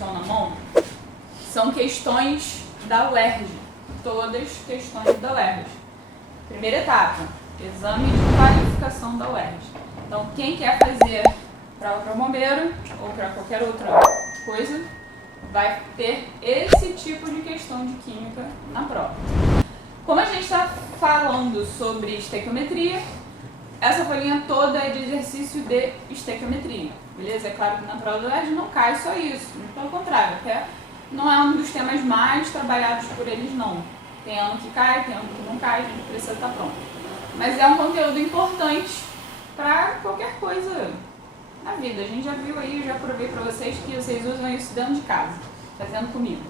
estão na mão são questões da UERJ, todas questões da UERJ. Primeira etapa, exame de qualificação da UERJ. Então, quem quer fazer prova para bombeiro ou para qualquer outra coisa, vai ter esse tipo de questão de química na prova. Como a gente está falando sobre estequiometria, essa folhinha toda é de exercício de estequiometria, beleza? É claro que na prova da UERJ não cai só isso, muito pelo contrário, até não é um dos temas mais trabalhados por eles não. Tem ano que cai, tem ano que não cai, a gente precisa estar pronto. Mas é um conteúdo importante para qualquer coisa na vida. A gente já viu aí, eu já provei para vocês que vocês usam isso dentro de casa, fazendo comigo.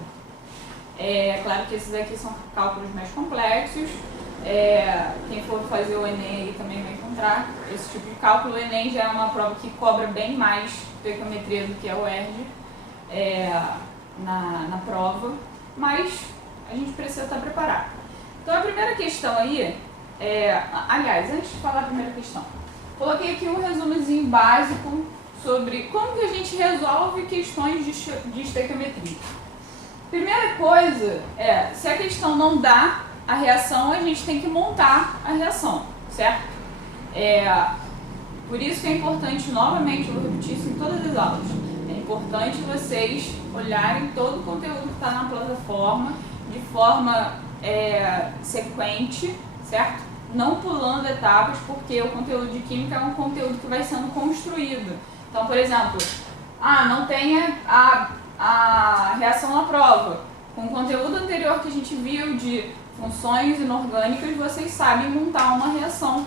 É claro que esses aqui são cálculos mais complexos. Quem for fazer o Enem aí também vai encontrar esse tipo de cálculo. O Enem já é uma prova que cobra bem mais estequiometria do que a UERJ na prova, mas a gente precisa estar preparado. Então a primeira questão aí aliás, antes de falar a primeira questão, coloquei aqui um resumozinho básico sobre como que a gente resolve questões de estequiometria. Primeira coisa se a questão não dá a reação, a gente tem que montar a reação, certo? Por isso que é importante, novamente, eu vou repetir isso em todas as aulas, é importante vocês olharem todo o conteúdo que está na plataforma de forma sequente, certo? Não pulando etapas, porque o conteúdo de química é um conteúdo que vai sendo construído. Então, por exemplo, não tem a reação na prova. Com o conteúdo anterior que a gente viu de funções inorgânicas, vocês sabem montar uma reação,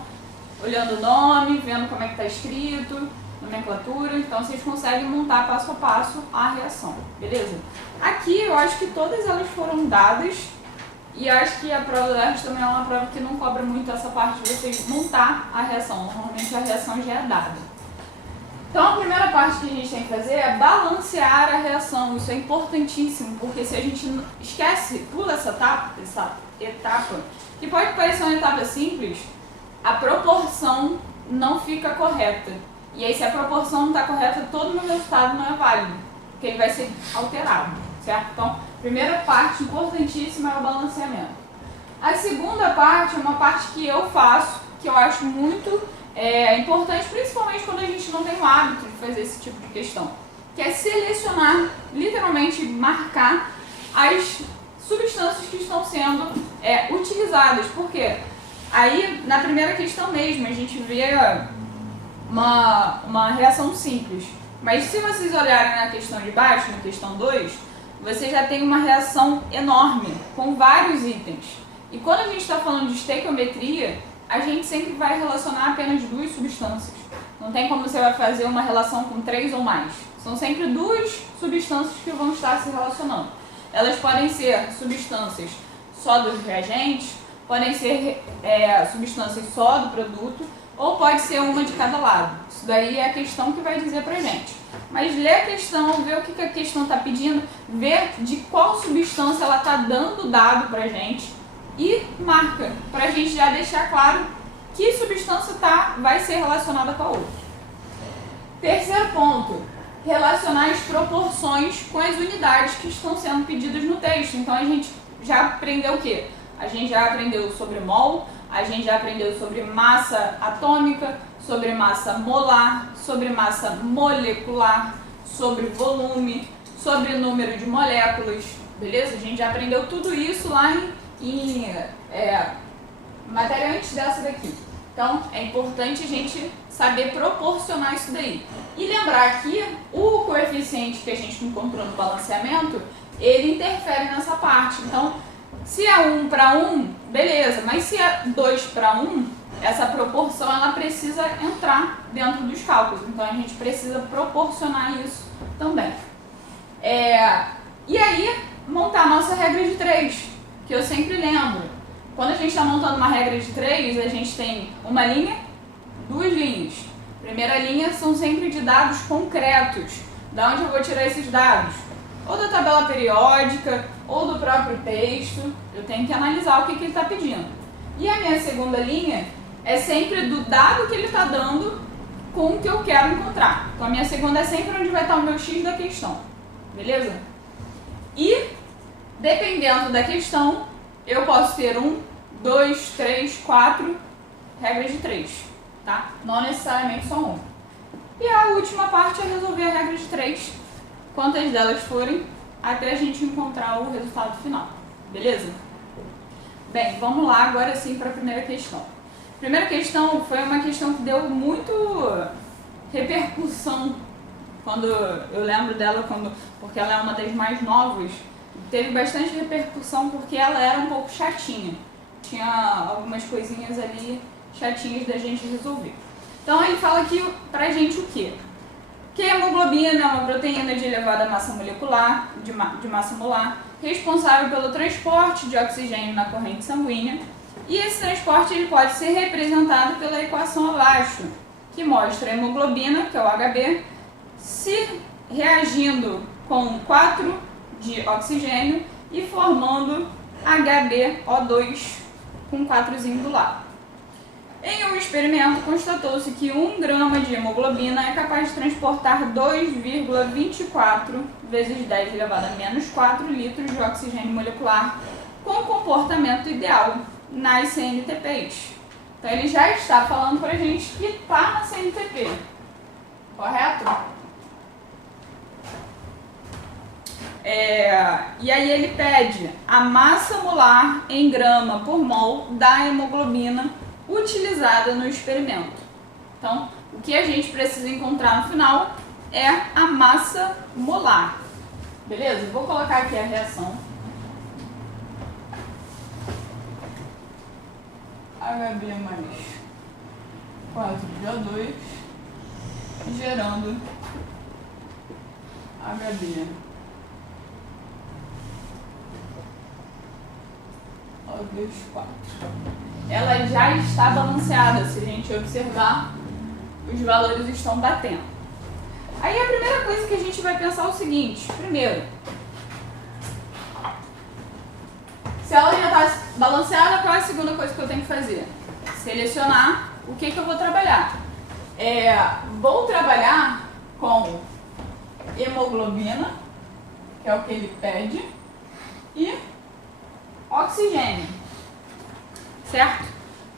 olhando o nome, vendo como é que está escrito, nomenclatura, então vocês conseguem montar passo a passo a reação, beleza? Aqui eu acho que todas elas foram dadas e acho que a prova da UERJ também é uma prova que não cobra muito essa parte de vocês montar a reação, normalmente a reação já é dada. Então a primeira parte que a gente tem que fazer é balancear a reação, isso é importantíssimo, porque se a gente esquece, pula essa etapa, que pode parecer uma etapa simples, a proporção não fica correta. E aí se a proporção não está correta, todo o meu resultado não é válido, porque ele vai ser alterado, certo? Então, primeira parte importantíssima é o balanceamento. A segunda parte é uma parte que eu faço, que eu acho muito importante, principalmente quando a gente não tem o hábito de fazer esse tipo de questão, que é selecionar, literalmente marcar as substâncias que estão sendo utilizadas. Por quê? Aí, na primeira questão mesmo, a gente vê uma reação simples. Mas se vocês olharem na questão de baixo, na questão 2, você já tem uma reação enorme, com vários itens. E quando a gente está falando de estequiometria, a gente sempre vai relacionar apenas duas substâncias. Não tem como você vai fazer uma relação com 3 ou mais. São sempre duas substâncias que vão estar se relacionando. Elas podem ser substâncias só dos reagentes, podem ser substâncias só do produto, ou pode ser uma de cada lado. Isso daí é a questão que vai dizer pra gente. Mas lê a questão, vê o que a questão está pedindo, vê de qual substância ela está dando dado pra gente e marca, pra gente já deixar claro que substância vai ser relacionada com a outra. Terceiro ponto, relacionar as proporções com as unidades que estão sendo pedidas no texto. Então a gente já aprendeu o quê? A gente já aprendeu sobre mol, a gente já aprendeu sobre massa atômica, sobre massa molar, sobre massa molecular, sobre volume, sobre número de moléculas, beleza? A gente já aprendeu tudo isso lá em matéria antes dessa daqui. Então, é importante a gente saber proporcionar isso daí. E lembrar que o coeficiente que a gente encontrou no balanceamento, ele interfere nessa parte. Então, se é 1 para 1, beleza, mas se é 2 para 1, essa proporção ela precisa entrar dentro dos cálculos. Então, a gente precisa proporcionar isso também. E aí, montar a nossa regra de 3, que eu sempre lembro. Quando a gente está montando uma regra de 3, a gente tem uma linha, duas linhas. Primeira linha são sempre de dados concretos. Da onde eu vou tirar esses dados? Ou da tabela periódica, ou do próprio texto. Eu tenho que analisar o que ele está pedindo. E a minha segunda linha é sempre do dado que ele está dando com o que eu quero encontrar. Então a minha segunda é sempre onde vai estar o meu X da questão. beleza? E, dependendo da questão, eu posso ter 1, 2, 3, 4 regras de 3, tá? Não necessariamente só 1. E a última parte é resolver a regra de 3, quantas delas forem, até a gente encontrar o resultado final, beleza? Bem, vamos lá agora sim para a primeira questão. A primeira questão foi uma questão que deu muito repercussão, quando eu lembro dela, porque ela é uma das mais novas, teve bastante repercussão porque ela era um pouco chatinha. Tinha algumas coisinhas ali chatinhas da gente resolver. Então ele fala aqui pra gente o quê? Que a hemoglobina é uma proteína de elevada massa molecular, de massa molar, responsável pelo transporte de oxigênio na corrente sanguínea, e esse transporte ele pode ser representado pela equação abaixo, que mostra a hemoglobina, que é o HB, se reagindo com 4 de oxigênio e formando HbO2 com 4zinho do lado. Em um experimento, constatou-se que 1 grama de hemoglobina é capaz de transportar 2,24 vezes 10 elevado a menos 4 litros de oxigênio molecular com comportamento ideal nas CNTPs. Então ele já está falando para a gente que está na CNTP, correto? E aí ele pede a massa molar em grama por mol da hemoglobina utilizada no experimento. Então, o que a gente precisa encontrar no final é a massa molar. Beleza? Vou colocar aqui a reação. HB mais 4 de O2 gerando HB O2, 4. Ela já está balanceada, se a gente observar, os valores estão batendo. Aí a primeira coisa que a gente vai pensar é o seguinte: primeiro, se ela já está balanceada, qual é a segunda coisa que eu tenho que fazer? Selecionar o que eu vou trabalhar. Vou trabalhar com hemoglobina, que é o que ele pede, e oxigênio, certo?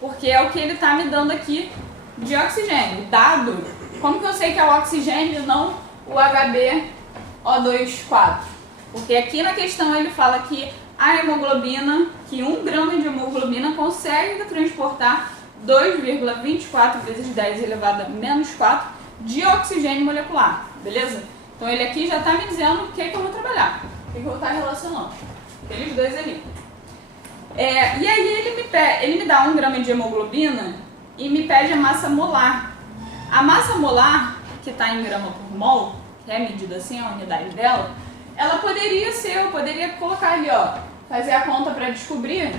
Porque é o que ele está me dando aqui de oxigênio. Dado, como que eu sei que é o oxigênio e não o HbO2, 4? Porque aqui na questão ele fala que a hemoglobina, que 1 grama de hemoglobina consegue transportar 2,24 vezes 10 elevado a menos 4 de oxigênio molecular, beleza? Então ele aqui já está me dizendo o que eu vou trabalhar, o que eu vou estar relacionando, aqueles dois ali. E aí ele me dá 1 grama de hemoglobina e me pede a massa molar. A massa molar, que está em grama por mol, que é medida assim, a unidade dela, ela poderia ser, eu poderia colocar ali, ó, fazer a conta para descobrir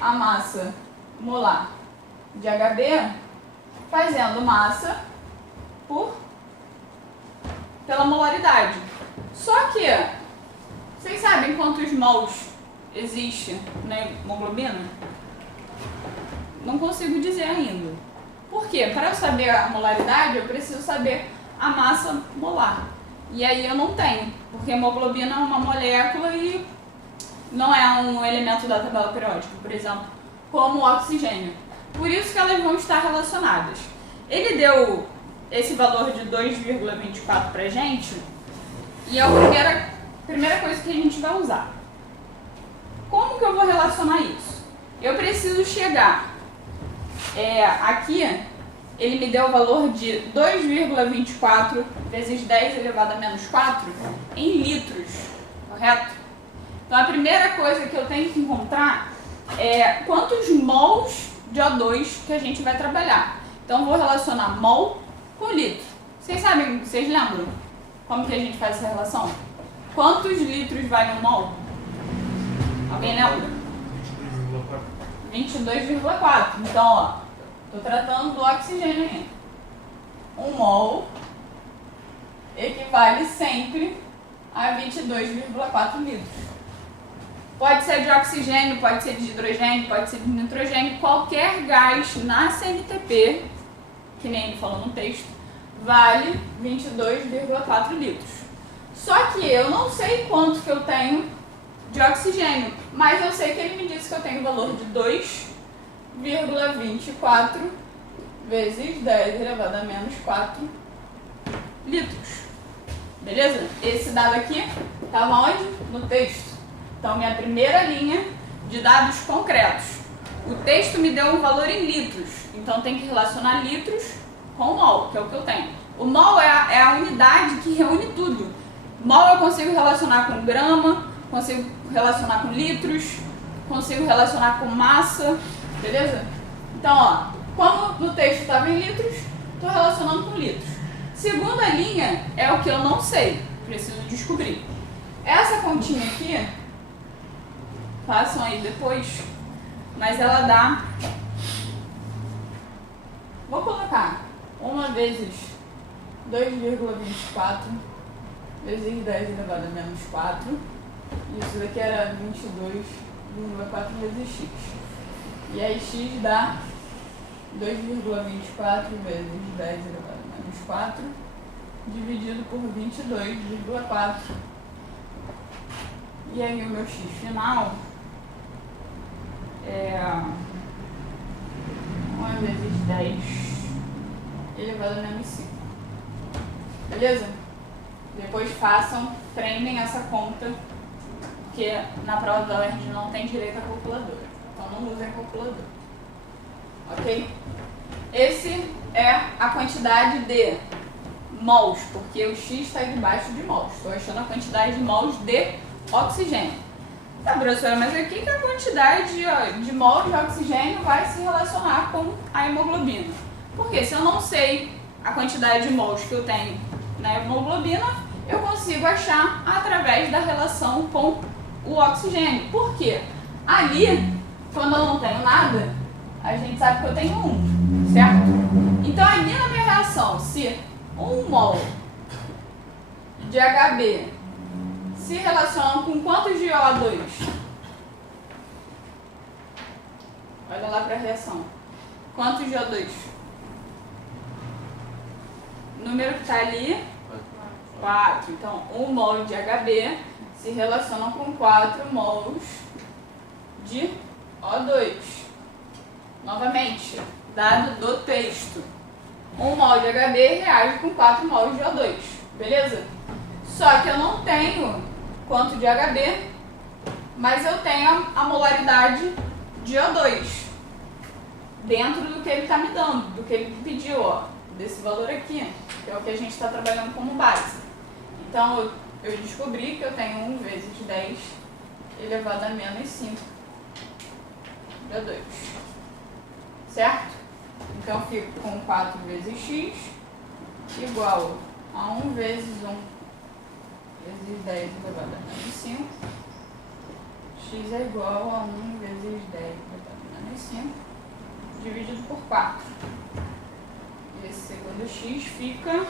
a massa molar de HB, fazendo massa pela molaridade. Só que, vocês sabem quantos mols existe na hemoglobina? Não consigo dizer ainda. Por quê? Para eu saber a molaridade, eu preciso saber a massa molar. E aí eu não tenho, porque a hemoglobina é uma molécula e não é um elemento da tabela periódica, por exemplo, como o oxigênio. Por isso que elas vão estar relacionadas. Ele deu esse valor de 2,24 pra gente, e é a primeira coisa que a gente vai usar. Como que eu vou relacionar isso? Eu preciso chegar, aqui ele me deu o valor de 2,24 vezes 10 elevado a menos 4 em litros, correto? Então a primeira coisa que eu tenho que encontrar é quantos mols de O2 que a gente vai trabalhar. Então eu vou relacionar mol com litro. Vocês sabem, vocês lembram como que a gente faz essa relação? Quantos litros vai no mol? Alguém lembra? 22,4. Então, ó, estou tratando do oxigênio ainda. 1 mol equivale sempre a 22,4 litros. Pode ser de oxigênio, pode ser de hidrogênio, pode ser de nitrogênio. Qualquer gás na CNTP, que nem ele falou no texto, vale 22,4 litros. Só que eu não sei quanto que eu tenho de oxigênio, mas eu sei que ele me disse que eu tenho o valor de 2,24 vezes 10 elevado a menos 4 litros. Beleza? Esse dado aqui estava onde? No texto. Então, minha primeira linha de dados concretos. O texto me deu um valor em litros, então tem que relacionar litros com mol, que é o que eu tenho. O mol é a unidade que reúne tudo. Mol eu consigo relacionar com grama, consigo relacionar com litros, consigo relacionar com massa, beleza? Então, ó, como no texto estava em litros, estou relacionando com litros. Segunda linha é o que eu não sei, preciso descobrir. Essa continha aqui, façam aí depois, mas ela dá, vou colocar 1 vezes 2,24 vezes 10 elevado a menos 4. Isso daqui era 22,4 vezes x. E aí x dá 2,24 vezes 10 elevado a menos 4 dividido por 22,4. E aí o meu x final é 1 vezes 10 elevado a menos 5. Beleza? Depois façam, treinem essa conta, porque na prova da UERJ não tem direito à calculadora. Então não usem calculadora. Ok? Esse é a quantidade de mols, porque o x está debaixo de mols. Estou achando a quantidade de mols de oxigênio. Tá, professora, mas aqui que a quantidade de mols de oxigênio vai se relacionar com a hemoglobina? Porque se eu não sei a quantidade de mols que eu tenho na hemoglobina, eu consigo achar através da relação com o oxigênio. Por quê? Ali, quando eu não tenho nada, a gente sabe que eu tenho 1, certo? Então, ali na minha reação, se 1 mol de HB se relaciona com quantos de O2? Olha lá para a reação. Quantos de O2? O número que está ali, 4. Então, 1 mol de HB se relaciona com 4 mols de O2. Novamente, dado do texto. 1 mol de HB reage com 4 mols de O2. Beleza? Só que eu não tenho quanto de HB, mas eu tenho a molaridade de O2 dentro do que ele está me dando, do que ele me pediu, ó, desse valor aqui, que é o que a gente está trabalhando como base. Então, eu descobri que eu tenho 1 vezes 10 elevado a menos 5 de O2. Certo? Então, eu fico com 4 vezes x igual a 1 vezes 1 vezes 10 elevado a menos 5. X é igual a 1 vezes 10 elevado a menos 5 dividido por 4. E esse segundo x fica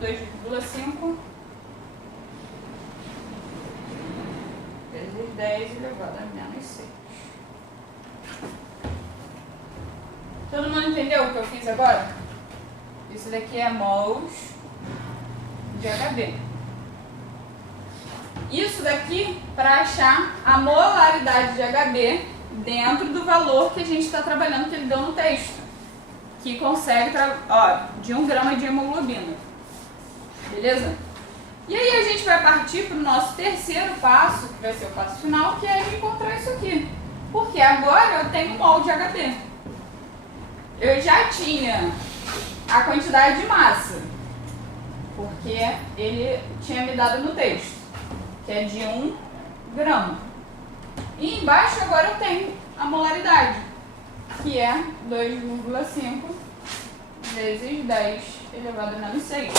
2,5 vezes 10 elevado a menos 6. Todo mundo entendeu o que eu fiz agora? Isso daqui é mols de HB. Isso daqui para achar a molaridade de HB dentro do valor que a gente está trabalhando, que ele deu no texto, que consegue, de 1 grama de hemoglobina. Beleza? E aí a gente vai partir para o nosso terceiro passo, que vai ser o passo final, que é encontrar isso aqui. Porque agora eu tenho mol de HB. Eu já tinha a quantidade de massa, porque ele tinha me dado no texto, que é de 1 grama. E embaixo agora eu tenho a molaridade, que é 2,5 vezes 10 elevado a menos 6.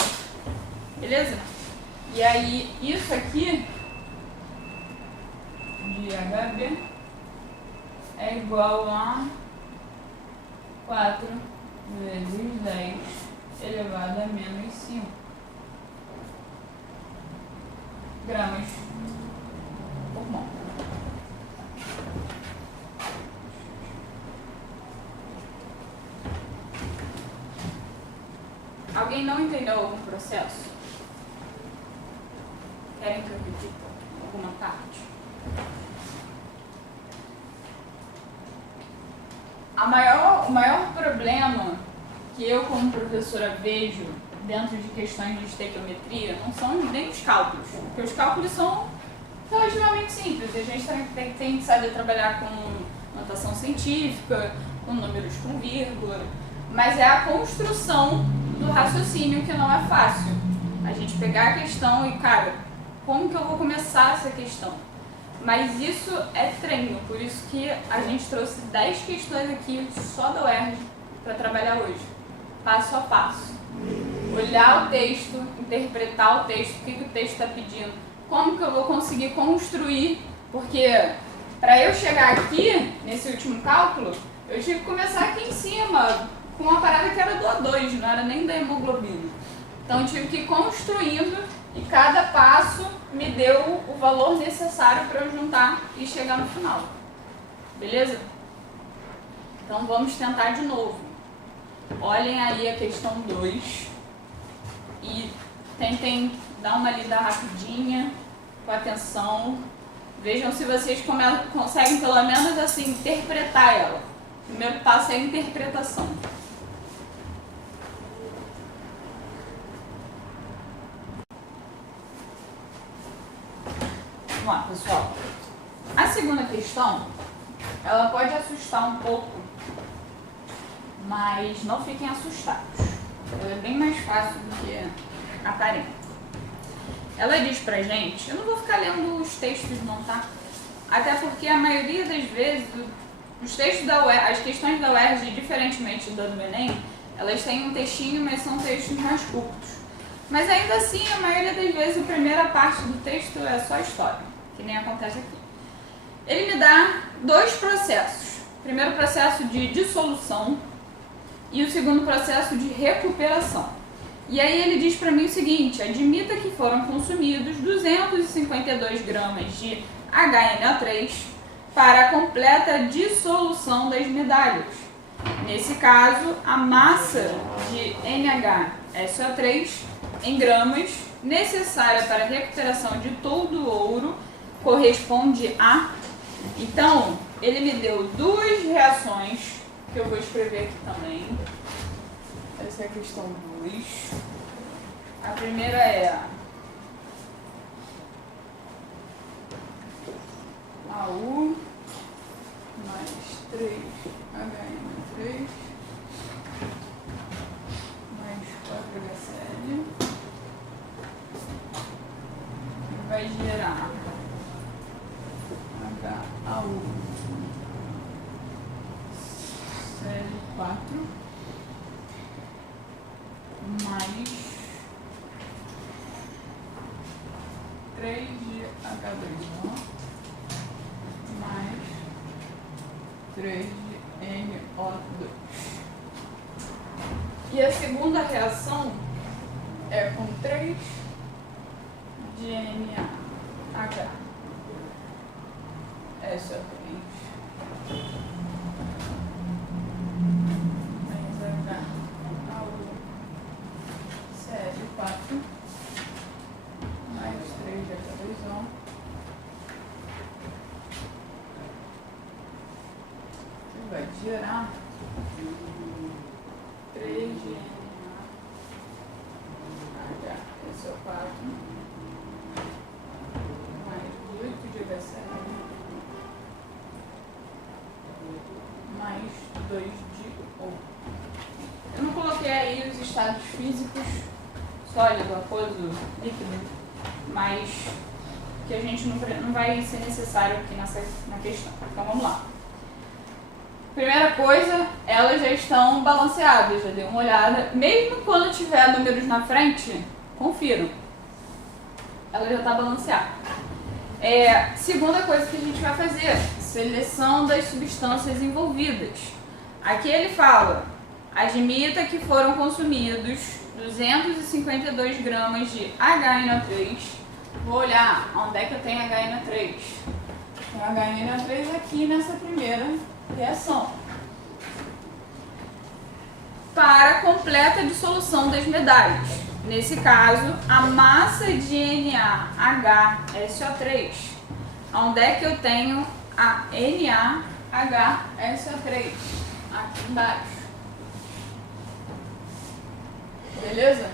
Beleza? E aí, isso aqui de HB é igual a 4 vezes 10 elevado a menos 5 gramas por mol. Alguém não entendeu algum processo? Querem que eu repita alguma parte? O maior problema que eu como professora vejo dentro de questões de estequiometria não são nem os cálculos, porque os cálculos são relativamente simples. A gente tem que saber trabalhar com notação científica, com números com vírgula, mas é a construção do raciocínio que não é fácil. A gente pegar a questão e, cara, como que eu vou começar essa questão? Mas isso é treino, por isso que a gente trouxe 10 questões aqui só da UERJ para trabalhar hoje, passo a passo. Olhar o texto, interpretar o texto, o que o texto está pedindo, como que eu vou conseguir construir, porque para eu chegar aqui, nesse último cálculo, eu tive que começar aqui em cima, com uma parada que era do O2, não era nem da hemoglobina. Então eu tive que ir construindo e cada passo me deu o valor necessário para eu juntar e chegar no final. Beleza? Então vamos tentar de novo. Olhem aí a questão 2 e tentem dar uma lida rapidinha, com atenção. Vejam se vocês conseguem pelo menos assim interpretar ela. O primeiro passo é a interpretação. Vamos lá, pessoal. A segunda questão, ela pode assustar um pouco, mas não fiquem assustados. Ela é bem mais fácil do que aparenta. Ela diz pra gente, eu não vou ficar lendo os textos não, tá? Até porque a maioria das vezes, os textos da UERJ, as questões da UERJ, diferentemente da do Enem, elas têm um textinho, mas são textos mais curtos. Mas ainda assim, a maioria das vezes, a primeira parte do texto é só história, que nem acontece aqui. Ele me dá 2 processos. O primeiro processo de dissolução e o segundo processo de recuperação. E aí ele diz para mim o seguinte, admita que foram consumidos 252 gramas de HNO3 para a completa dissolução das medalhas. Nesse caso, a massa de NHSO3 em gramas necessária para a recuperação de todo o ouro corresponde a... Então, ele me deu 2 reações, que eu vou escrever aqui também. Essa é a questão 2. A primeira é AU mais 3HN3 mais 4HCl vai gerar HAU Cl4 mais 3 de H2O mais 3 de NO2. E a segunda reação é com 3 de NaH. Essa é 3. Cl4 mais 3 de H2O que vai gerar 3 de NaHSO4 mais 8 de HCl mais 2 de O. Eu não coloquei aí os estados físicos, sólido, aquoso, líquido, mas que a gente não vai ser necessário aqui na questão. Então vamos lá. Primeira coisa, elas já estão balanceadas, já dei uma olhada. Mesmo quando tiver números na frente, confiram. Ela já está balanceada. Segunda coisa que a gente vai fazer, seleção das substâncias envolvidas. Aqui ele fala, admita que foram consumidos 252 gramas de HNO3. Vou olhar onde é que eu tenho HNO3. Tem HNO3 aqui nessa primeira reação. Para a completa dissolução das medalhas. Nesse caso, a massa de NaHSO3. Onde é que eu tenho a NaHSO3? Aqui embaixo. Beleza?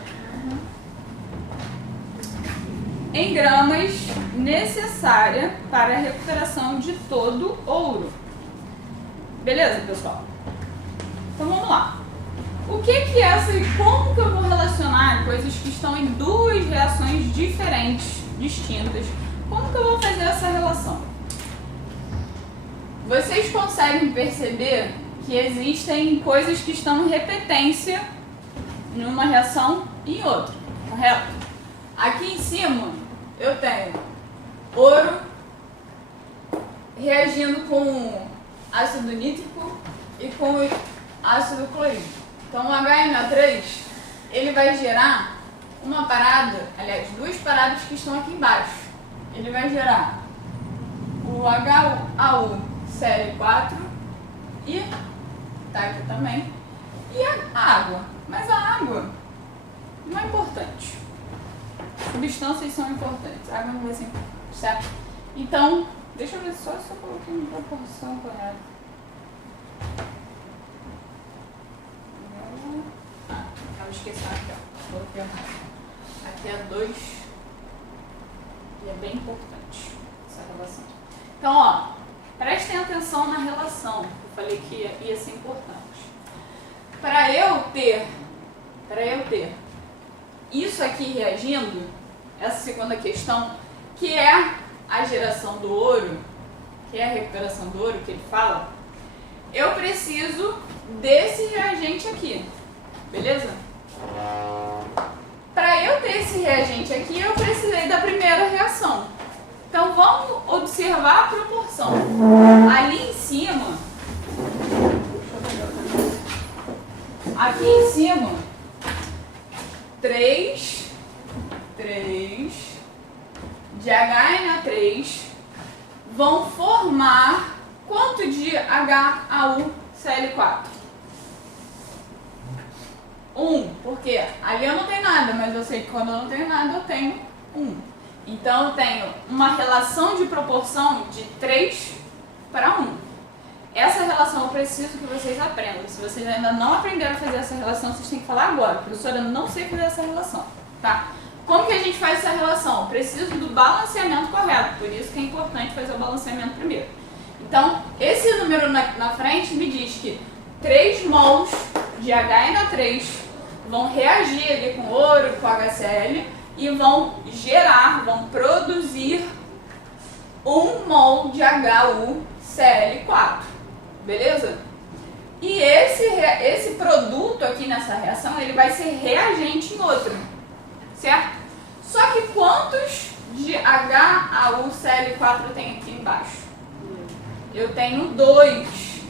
Em gramas, necessária para a recuperação de todo ouro. Beleza, pessoal? Então vamos lá. O que é essa e como que eu vou relacionar coisas que estão em duas reações diferentes, distintas? Como que eu vou fazer essa relação? Vocês conseguem perceber que existem coisas que estão em repetência em uma reação e em outra, correto? Aqui em cima eu tenho ouro reagindo com ácido nítrico e com ácido clorídrico. Então o HNO3 ele vai gerar uma parada, aliás, duas paradas que estão aqui embaixo. Ele vai gerar o HAUCl4 e tá aqui também, e a água. Mas a água não é importante. Substâncias são importantes. A água não vai ser importante, certo? Então, deixa eu ver só se eu coloquei em proporção correta. Eu esqueci aqui, ó. Coloquei errado. Aqui é 2. E é bem importante essa relação. Então, ó, prestem atenção na relação. Eu falei que ia ser importante. Para eu ter isso aqui reagindo, essa segunda questão, que é a geração do ouro, que é a recuperação do ouro que ele fala, eu preciso desse reagente aqui, beleza? Para eu ter esse reagente aqui, eu precisei da primeira reação. Então vamos observar a proporção. Ali em cima, aqui em cima, 3 de HNO3 vão formar quanto de HAUCl4? 1, porque ali eu não tenho nada, mas eu sei que quando eu não tenho nada eu tenho 1. Então eu tenho uma relação de proporção de 3 para 1. Essa relação eu preciso que vocês aprendam. Se vocês ainda não aprenderam a fazer essa relação, vocês têm que falar agora. Professora, eu não sei fazer essa relação, tá? Como que a gente faz essa relação? Eu preciso do balanceamento correto, por isso que é importante fazer o balanceamento primeiro. Então, esse número na frente me diz que 3 mols de HNO3 vão reagir ali com ouro, com HCl e vão produzir 1 mol de HUCl4, beleza? E esse produto aqui nessa reação, ele vai ser reagente em outro, certo? Só que quantos de HAUCl4 eu tenho aqui embaixo? Eu tenho 2,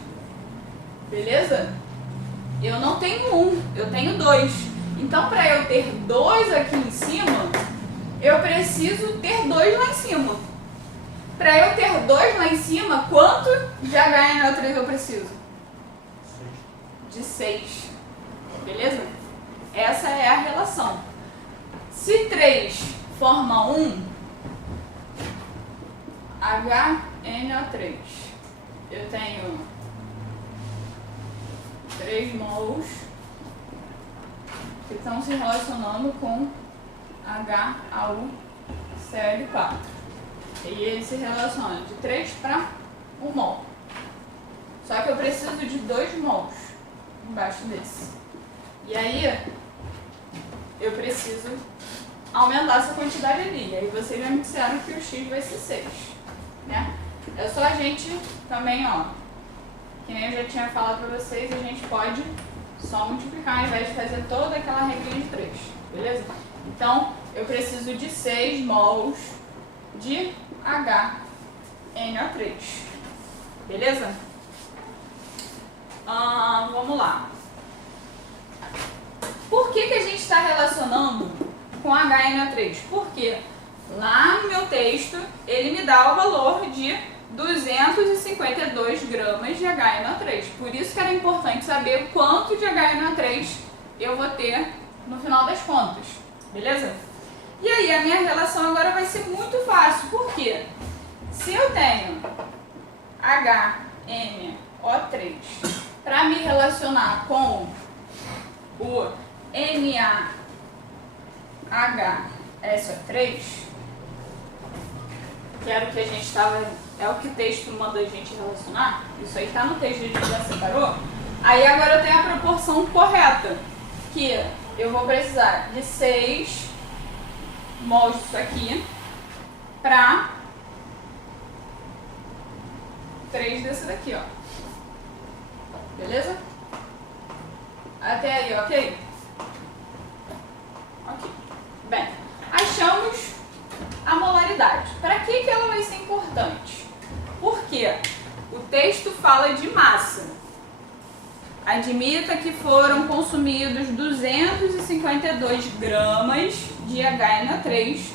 beleza? Eu não tenho 1, eu tenho 2. Então, para eu ter 2 aqui em cima, eu preciso ter 2 lá em cima. Para eu ter 2 lá em cima, quanto de HNO3 eu preciso? De 6. Beleza? Essa é a relação. Se 3 forma 1, HNO3, eu tenho 3 mols que estão se relacionando com HAUCl4. E ele se relaciona de 3 para 1 mol. Só que eu preciso de 2 mols embaixo desse. E aí, eu preciso aumentar essa quantidade ali. E aí vocês já me disseram que o X vai ser 6. Né? É só a gente também, ó, que nem eu já tinha falado para vocês, a gente pode só multiplicar ao invés de fazer toda aquela regrinha de 3. Beleza? Então, eu preciso de 6 mols de HNO3. Beleza? Vamos lá. Por que a gente está relacionando com HNO3? Porque lá no meu texto ele me dá o valor de 252 gramas de HNO3. Por isso que era importante saber quanto de HNO3 eu vou ter no final das contas. Beleza? E aí a minha relação agora vai ser muito fácil. Por quê? Se eu tenho HNO3 para me relacionar com o NaHSO3, que era o que a gente estava, é o que o texto manda a gente relacionar, isso aí está no texto, a gente já separou. Aí agora eu tenho a proporção correta, que eu vou precisar de 6 mols disso aqui para 3 desse daqui, ó. Beleza? Até aí, ok? Ok. Bem, achamos a molaridade. Para que ela vai ser importante? Porque o texto fala de massa. Admita que foram consumidos 252 gramas de HNO3.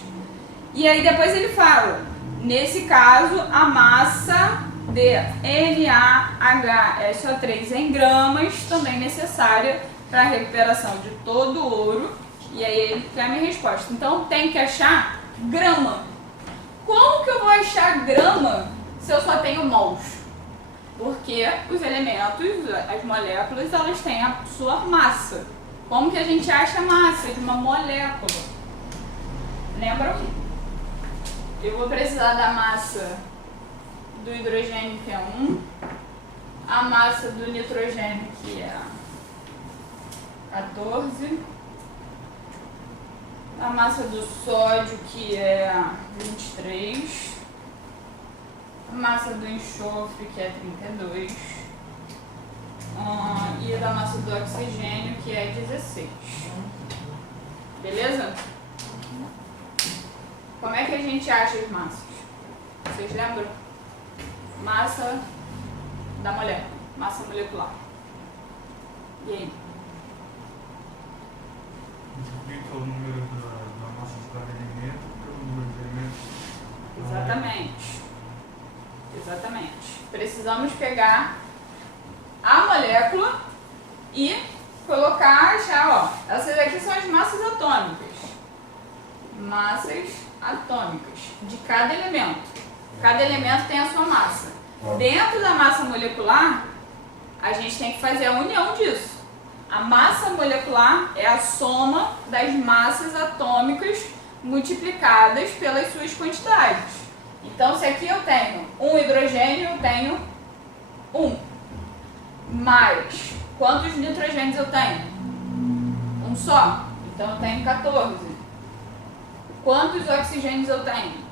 E aí depois ele fala, nesse caso, a massa de NaHSO3 em gramas também necessária para a recuperação de todo o ouro. E aí ele quer a minha resposta. Então tem que achar grama. Como que eu vou achar grama se eu só tenho mols? Porque os elementos, as moléculas, elas têm a sua massa. Como que a gente acha a massa de uma molécula? Lembram? Eu vou precisar da massa do hidrogênio, que é 1, a massa do nitrogênio, que é 14, a massa do sódio, que é 23, a massa do enxofre, que é 32, e da massa do oxigênio, que é 16. Beleza? Como é que a gente acha as massas? Vocês lembram? Massa da molécula, massa molecular. E aí? Multiplica o número da massa de cada elemento pelo número de elementos. Exatamente. Exatamente. Precisamos pegar a molécula e colocar, achar, ó, essas aqui são as massas atômicas. Massas atômicas de cada elemento. Cada elemento tem a sua massa. Dentro da massa molecular, a gente tem que fazer a união disso. A massa molecular é a soma das massas atômicas multiplicadas pelas suas quantidades. Então, se aqui eu tenho um hidrogênio, eu tenho 1. Mais, quantos nitrogênios eu tenho? Um só. Então, eu tenho 14. Quantos oxigênios eu tenho?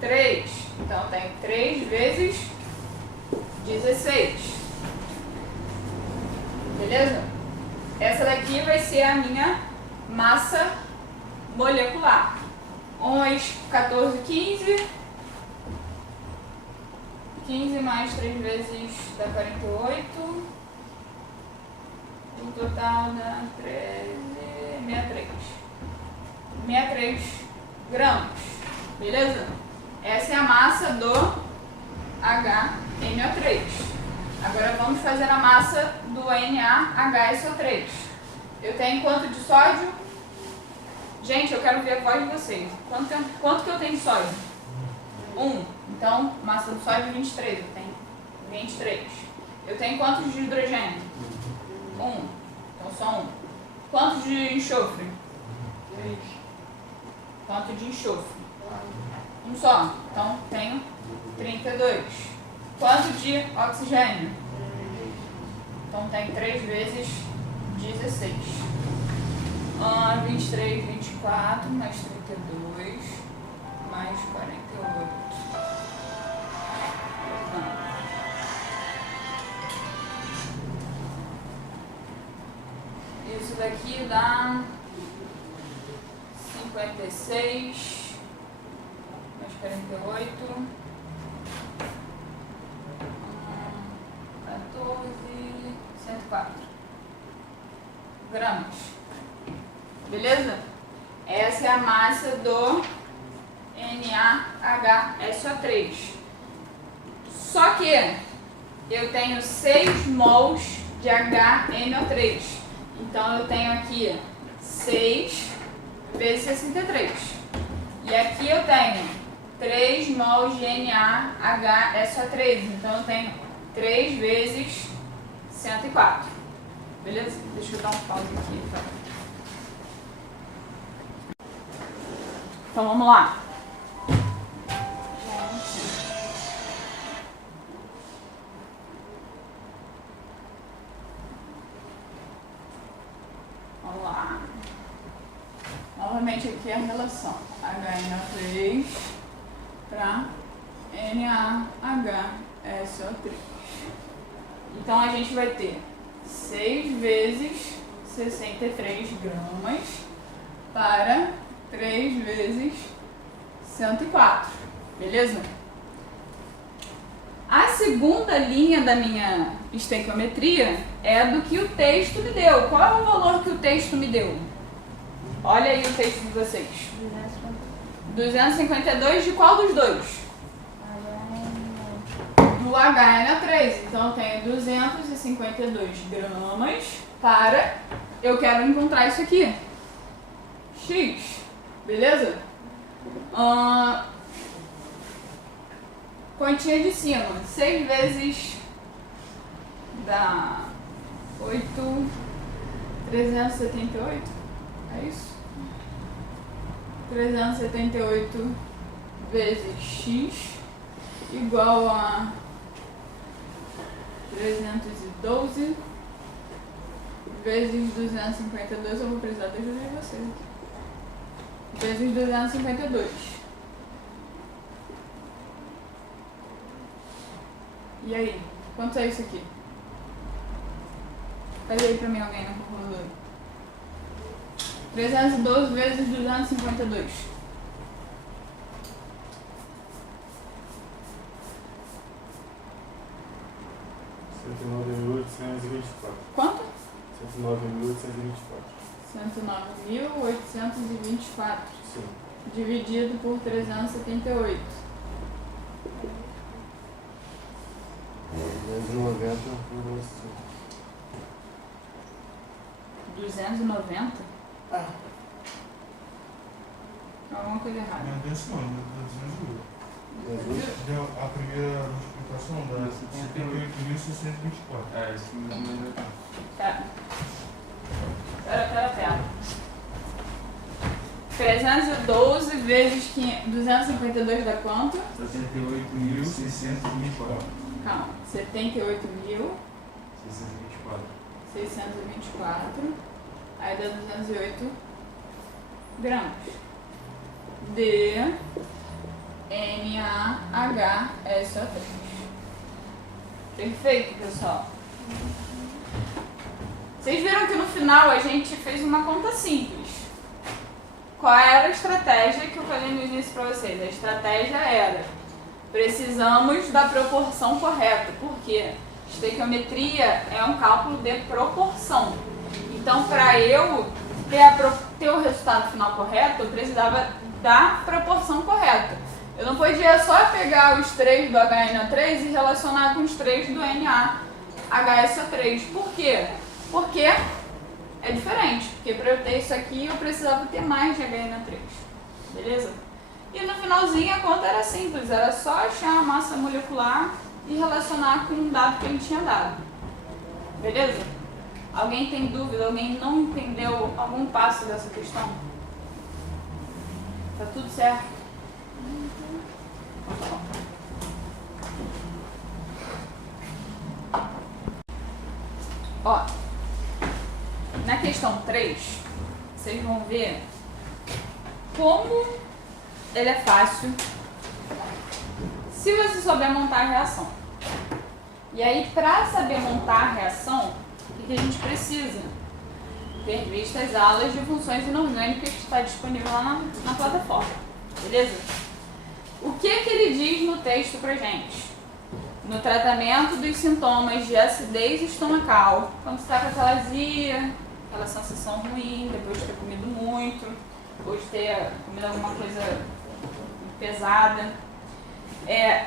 3. Então, eu tenho 3 vezes 16. Beleza? Essa daqui vai ser a minha massa molecular. 11, 14, 15. 15 mais 3 vezes dá 48. O total dá 13, 63. 63 gramas. Beleza? Essa é a massa do HNO3. Agora vamos fazer a massa do NaHSO3. Eu tenho quanto de sódio? Gente, eu quero ver a voz de vocês. Quanto que eu tenho de sódio? 1. Então, massa do sódio 23. Eu tenho 23. Eu tenho quantos de hidrogênio? 1. Então, só 1. Quantos de enxofre? 3. Quanto de enxofre? Um só. Então, tenho 32. Quanto de oxigênio? Então, tem 3 vezes 16. 23, 24, mais 32, mais 48. Isso daqui dá 56, mais 48, 14, 104 gramas. Beleza? Essa é a massa do NaHSO3. Só que eu tenho 6 mols de HNO3. Então eu tenho aqui 6 vezes 63. E aqui eu tenho 3 mols de NaHSO3. Então eu tenho 3 vezes 104. Beleza? Deixa eu dar um pause aqui. Então vamos lá. Vamos lá. Novamente aqui a relação HNO3 para NaHSO3. Então a gente vai ter 6 vezes 63 gramas para 3 vezes 104. Beleza? A segunda linha da minha estequiometria é do que o texto me deu. Qual é o valor que o texto me deu? Olha aí o texto de vocês. 252 de qual dos dois? Do HNO3. Então eu tenho 252 gramas para... Eu quero encontrar isso aqui. X. Beleza? Continha de cima. 6 vezes dá 8, 378. É isso? 378 vezes x igual a 312 vezes 252. Eu vou precisar da ajuda de vocês aqui. Vezes 252. E aí? Quanto é isso aqui? Faz aí pra mim alguém no calculador. 312 vezes 252. Quanto? 109.824. Sim. Dividido por 378. 290 por 290? Alguma coisa errada. Não, desse não, deu 208. Deu a primeira multiplicação da 78.624. É, isso mesmo. Pera. 312 vezes 252 dá quanto? 78.624. Calma. 78.624. 624. Aí dá 208 gramas de NaHSO3. Perfeito, pessoal. Vocês viram que no final a gente fez uma conta simples. Qual era a estratégia que eu falei no início para vocês? A estratégia era: precisamos da proporção correta. Por quê? Estequiometria é um cálculo de proporção. Então, para eu ter o resultado final correto, eu precisava da proporção correta. Eu não podia só pegar os 3 do HNO3 e relacionar com os 3 do NaHSO3. Por quê? Porque é diferente. Porque para eu ter isso aqui, eu precisava ter mais de HNO3. Beleza? E no finalzinho a conta era simples. Era só achar a massa molecular e relacionar com um dado que ele tinha dado. Beleza? Alguém tem dúvida? Alguém não entendeu algum passo dessa questão? Tá tudo certo? Ó, na questão 3, vocês vão ver como ele é fácil se você souber montar a reação. E aí, para saber montar a reação, o que a gente precisa? Ter visto as aulas de funções inorgânicas que está disponível lá na plataforma. Beleza? O que ele diz no texto pra gente? No tratamento dos sintomas de acidez estomacal, quando você está com aquela azia, aquela sensação ruim, depois de ter comido muito, depois de ter comido alguma coisa pesada,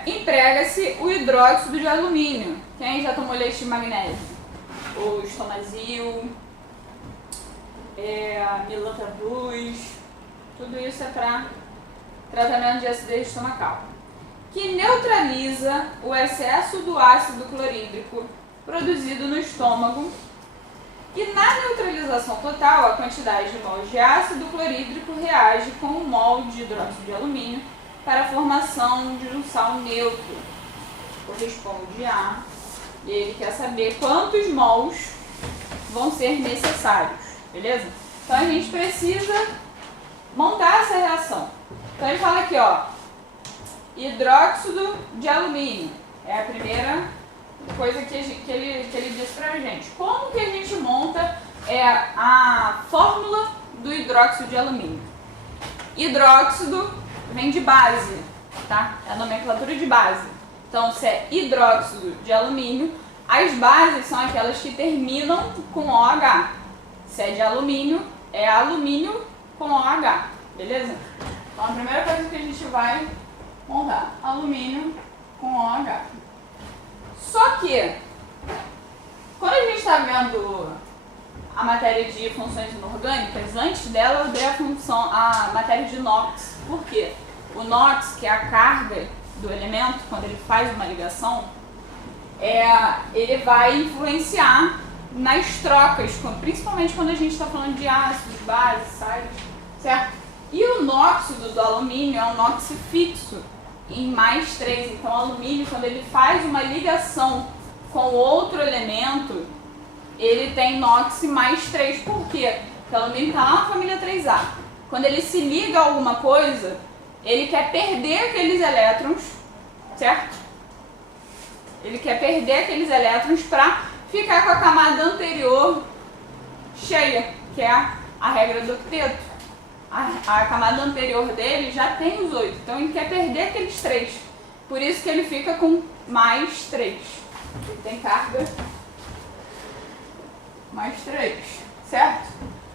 emprega-se o hidróxido de alumínio. Quem já tomou leite de magnésio? Ou estomazil, Milantra Plus, tudo isso é para tratamento de acidez estomacal, que neutraliza o excesso do ácido clorídrico produzido no estômago. E na neutralização total, a quantidade de mols de ácido clorídrico reage com um mol de hidróxido de alumínio para a formação de um sal neutro. Corresponde a... E ele quer saber quantos mols vão ser necessários, beleza? Então a gente precisa montar essa reação. Então ele fala aqui, ó, hidróxido de alumínio. É a primeira coisa que ele diz pra gente. Como que a gente monta a fórmula do hidróxido de alumínio? Hidróxido vem de base, tá? É a nomenclatura de base. Então, se é hidróxido de alumínio, as bases são aquelas que terminam com OH. Se é de alumínio, é alumínio com OH, beleza? Então, a primeira coisa que a gente vai montar, alumínio com OH. Só que, quando a gente está vendo a matéria de funções inorgânicas, antes dela eu dei a matéria de NOx. Por quê? O NOx, que é a carga do elemento, quando ele faz uma ligação, ele vai influenciar nas trocas, principalmente quando a gente está falando de ácidos, bases, sais, certo? E o nóxido do alumínio é um NOx fixo, em mais 3. Então, o alumínio, quando ele faz uma ligação com outro elemento, ele tem NOx mais 3. Por quê? Porque o alumínio está lá na família 3A. Quando ele se liga a alguma coisa, ele quer perder aqueles elétrons, certo? Ele quer perder aqueles elétrons para ficar com a camada anterior cheia, que é a regra do octeto. A camada anterior dele já tem os 8, então ele quer perder aqueles 3. Por isso que ele fica com mais 3. Ele tem carga mais 3, certo?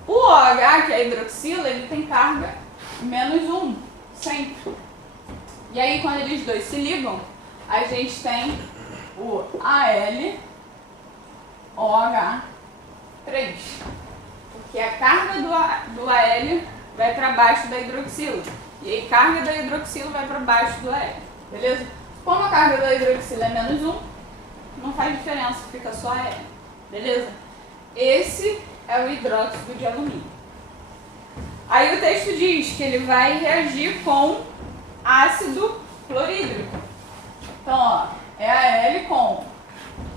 O OH, que é a hidroxila, ele tem carga menos 1, sempre. E aí, quando eles dois se ligam, a gente tem o AlOH3. Porque a carga do Al vai para baixo da hidroxila. E aí, carga da hidroxila vai para baixo do Al. Beleza? Como a carga da hidroxila é menos 1, não faz diferença, fica só Al. Beleza? Esse é o hidróxido de alumínio. Aí o texto diz que ele vai reagir com ácido clorídrico. Então, ó, é Al com...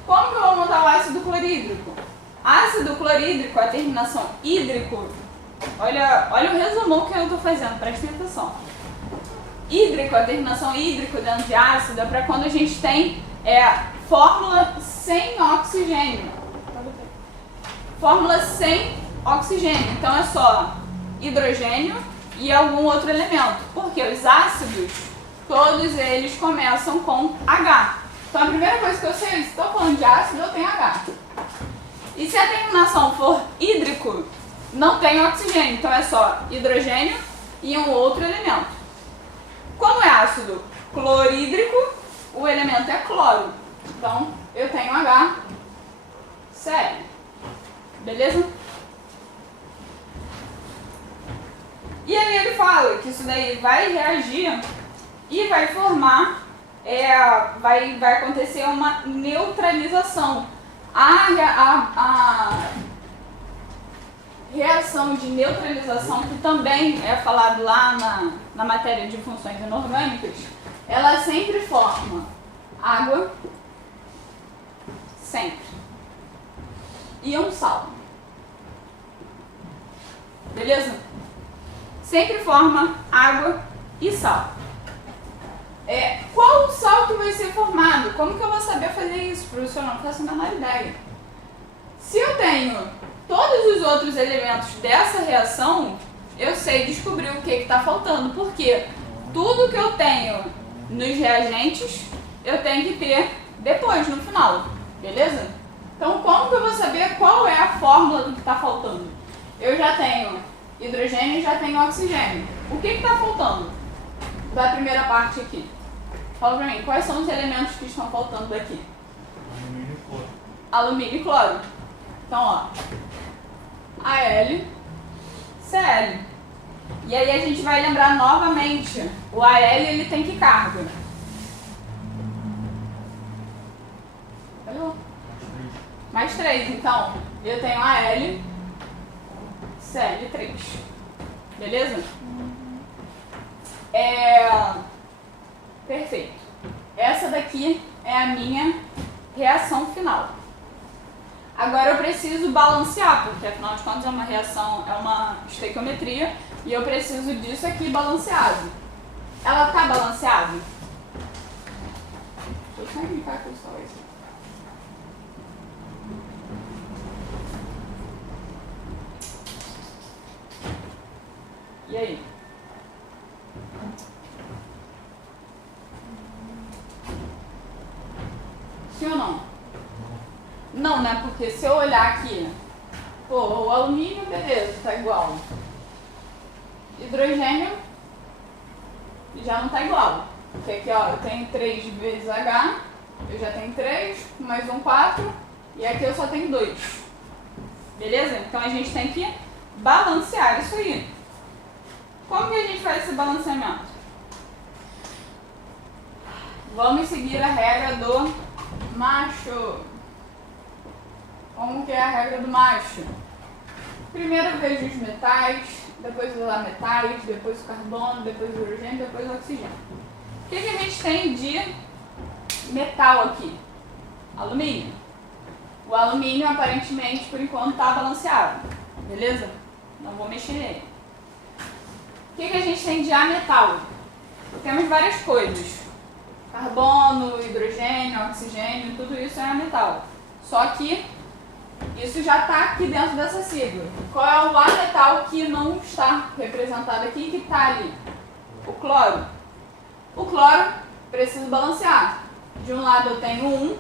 Como que eu vou montar o ácido clorídrico? Ácido clorídrico, a terminação hídrico, olha o resumão que eu estou fazendo, prestem atenção. Hídrico, a terminação hídrico dentro de ácido, é para quando a gente tem fórmula sem oxigênio. Fórmula sem oxigênio, então é só hidrogênio e algum outro elemento. Porque os ácidos, todos eles começam com H. Então a primeira coisa que eu sei é, se estou falando de ácido, eu tenho H. E se a terminação for hídrico, não tem oxigênio, então é só hidrogênio e um outro elemento. Como é ácido clorídrico, o elemento é cloro. Então eu tenho HCl. Beleza? E aí ele fala que isso daí vai reagir e vai formar, vai acontecer uma neutralização. A reação de neutralização, que também é falado lá na matéria de funções inorgânicas, ela sempre forma água, sempre, e um sal. Beleza? Sempre forma água e sal. Qual o sal que vai ser formado? Como que eu vou saber fazer isso, professor? Não faço a menor ideia. Se eu tenho todos os outros elementos dessa reação, eu sei descobrir o que está faltando. Porque tudo que eu tenho nos reagentes, eu tenho que ter depois, no final. Beleza? Então, como que eu vou saber qual é a fórmula do que está faltando? Eu já tenho hidrogênio e já tenho oxigênio. O que está faltando da primeira parte aqui? Fala pra mim, quais são os elementos que estão faltando daqui? Alumínio e cloro. Alumínio e cloro. Então, ó, Al Cl. E aí a gente vai lembrar novamente, o Al ele tem que carga? Mais 3, então eu tenho Al, Cl3. Beleza? Perfeito. Essa daqui é a minha reação final. Agora eu preciso balancear, porque afinal de contas é uma reação, é uma estequiometria, e eu preciso disso aqui balanceado. Ela está balanceada? Deixa eu só indicar aqui só isso. E aí? Sim ou não? Não, né? Porque se eu olhar aqui, pô, o alumínio, beleza, tá igual. Hidrogênio já não tá igual. Porque aqui, ó, eu tenho 3 vezes H, eu já tenho 3, mais um 4, e aqui eu só tenho 2. Beleza? Então a gente tem que balancear isso aí. Como que a gente faz esse balanceamento? Vamos seguir a regra do macho. Como que é a regra do macho? Primeiro eu vejo os metais, depois os ametais, depois o carbono, depois o hidrogênio, depois o oxigênio. O que a gente tem de metal aqui? Alumínio. O alumínio aparentemente por enquanto está balanceado. Beleza? Não vou mexer nele. O que a gente tem de ametal? Temos várias coisas. Carbono, hidrogênio, oxigênio, tudo isso é ametal. Só que isso já está aqui dentro dessa sigla. Qual é o ametal que não está representado aqui e que está ali? O cloro. O cloro preciso balancear. De um lado eu tenho 1,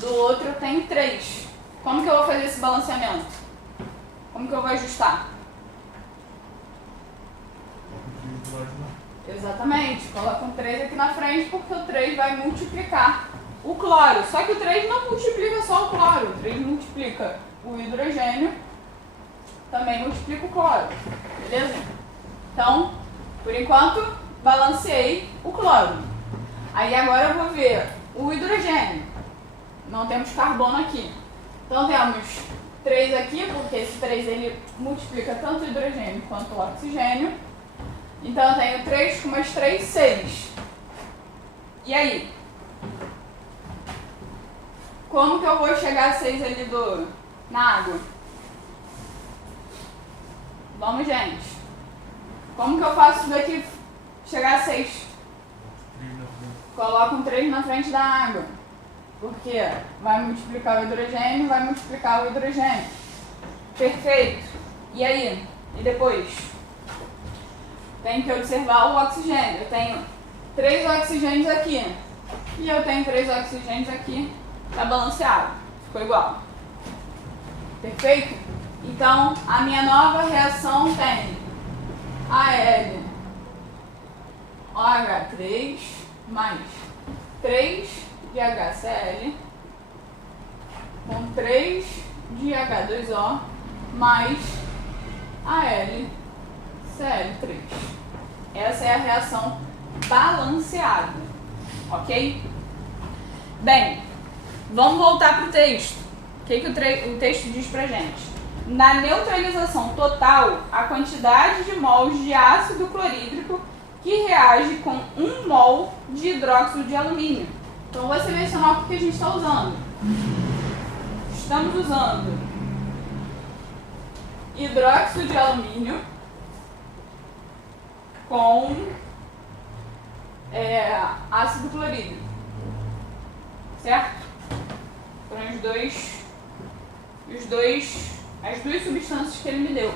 do outro eu tenho 3. Como que eu vou fazer esse balanceamento? Como que eu vou ajustar? Exatamente, coloca um 3 aqui na frente porque o 3 vai multiplicar o cloro. Só que o 3 não multiplica só o cloro, o 3 multiplica o hidrogênio, também multiplica o cloro, beleza? Então, por enquanto, balanceei o cloro. Aí agora eu vou ver o hidrogênio. Não temos carbono aqui. Então temos 3 aqui, porque esse 3 ele multiplica tanto o hidrogênio quanto o oxigênio. Então eu tenho 3 com mais 3, 6. E aí? Como que eu vou chegar a 6 ali na água? Vamos, gente. Como que eu faço isso daqui chegar a 6? Coloco um 3 na frente da água. Porque vai multiplicar o hidrogênio, vai multiplicar o hidrogênio. Perfeito. E aí? E depois? Tenho que observar o oxigênio. Eu tenho 3 oxigênios aqui. E eu tenho 3 oxigênios aqui. Está balanceado. Ficou igual. Perfeito? Então, a minha nova reação tem Al OH3 mais 3 de HCl com 3 de H2O mais AlCl3. Essa é a reação balanceada, ok? Bem, vamos voltar para o texto. O que o texto diz pra gente? Na neutralização total, a quantidade de mols de ácido clorídrico que reage com 1 mol de hidróxido de alumínio. Então, vou selecionar o que a gente está usando. Estamos usando hidróxido de alumínio com ácido clorídrico, certo? Foram as duas substâncias que ele me deu.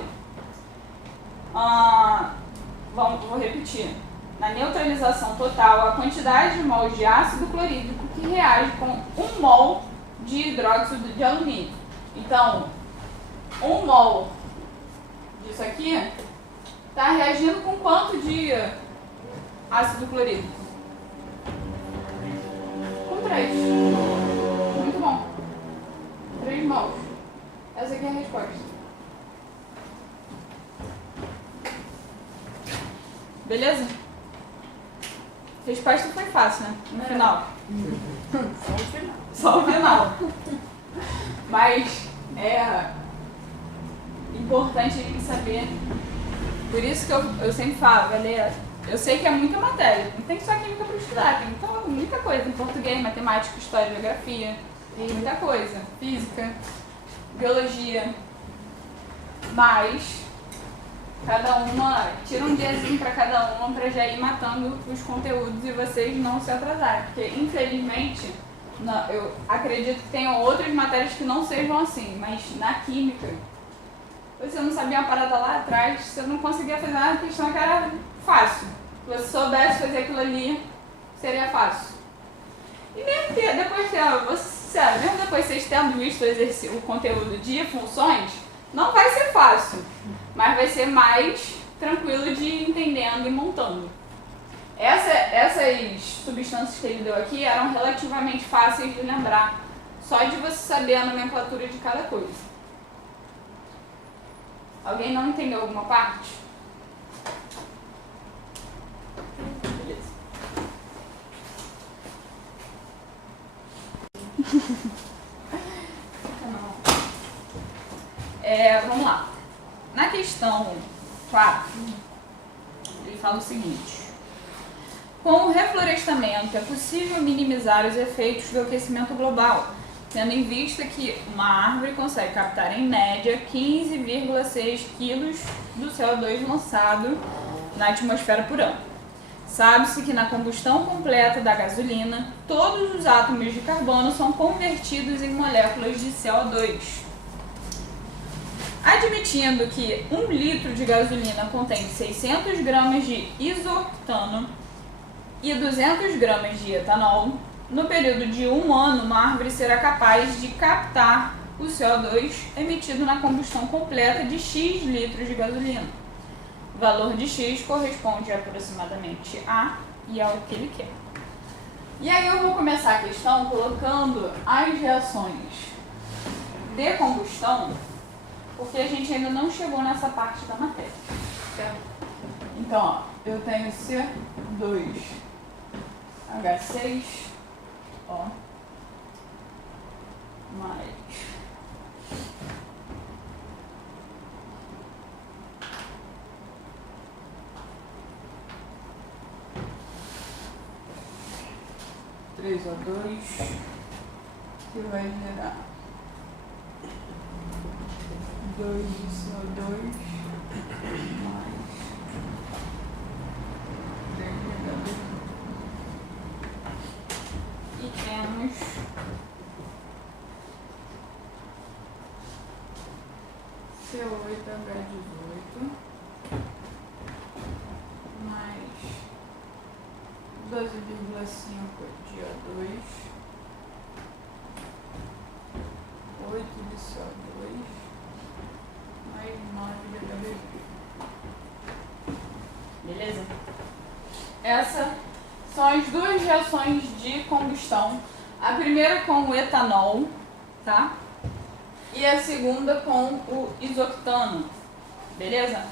Vou repetir. Na neutralização total, a quantidade de mols de ácido clorídrico que reage com 1 mol de hidróxido de alumínio. Então, 1 mol disso aqui está reagindo com quanto de ácido clorídrico? Com 3. Muito bom. 3 mols. Essa aqui é a resposta. Beleza? A resposta foi fácil, né? No final. Só o final. Só o final. Mas é importante a gente saber. Por isso que eu sempre falo, galera, eu sei que é muita matéria. Não tem só química para estudar, tem muita coisa. Em português, matemática, história, geografia, tem muita coisa. Física, biologia. Mas cada uma, tira um diazinho para cada uma para já ir matando os conteúdos e vocês não se atrasarem. Porque, infelizmente, eu acredito que tenham outras matérias que não sejam assim, mas na química, você não sabia uma parada lá atrás, você não conseguia fazer uma questão que era fácil. Se você soubesse fazer aquilo ali, seria fácil. E mesmo que depois vocês tendo visto o conteúdo de funções, não vai ser fácil, mas vai ser mais tranquilo de ir entendendo e montando. Essas substâncias que ele deu aqui eram relativamente fáceis de lembrar, só de você saber a nomenclatura de cada coisa. Alguém não entendeu alguma parte? Beleza. Vamos lá. Na questão 4, ele fala o seguinte: com o reflorestamento é possível minimizar os efeitos do aquecimento global, tendo em vista que uma árvore consegue captar em média 15,6 kg do CO2 lançado na atmosfera por ano. Sabe-se que na combustão completa da gasolina, todos os átomos de carbono são convertidos em moléculas de CO2. Admitindo que 1 litro de gasolina contém 600 gramas de isoctano e 200 gramas de etanol, no período de 1 ano, uma árvore será capaz de captar o CO2 emitido na combustão completa de X litros de gasolina. O valor de X corresponde aproximadamente a e ao que ele quer. E aí eu vou começar a questão colocando as reações de combustão, porque a gente ainda não chegou nessa parte da matéria, certo? Então, ó, eu tenho C2H6, ó, mais (3O2) que vai gerar 2 de CO2 mais 3 de H2. E temos C8H18 mais 12,5 de O2, 8 de CO2 mais 9 de H2. Beleza? Essas são as duas reações de combustão. A primeira com o etanol, tá? E a segunda com o isoctano. Beleza?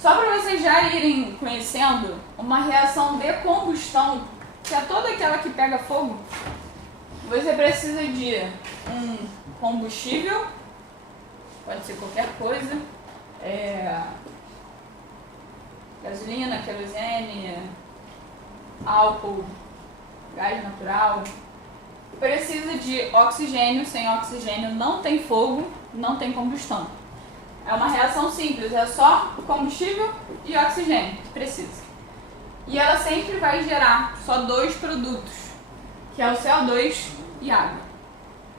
Só para vocês já irem conhecendo, uma reação de combustão, que é toda aquela que pega fogo, você precisa de um combustível, pode ser qualquer coisa, gasolina, querosene, álcool, gás natural. Precisa de oxigênio, sem oxigênio não tem fogo, não tem combustão. É uma reação simples, é só combustível e oxigênio que precisa. E ela sempre vai gerar só dois produtos, que é o CO2 e água.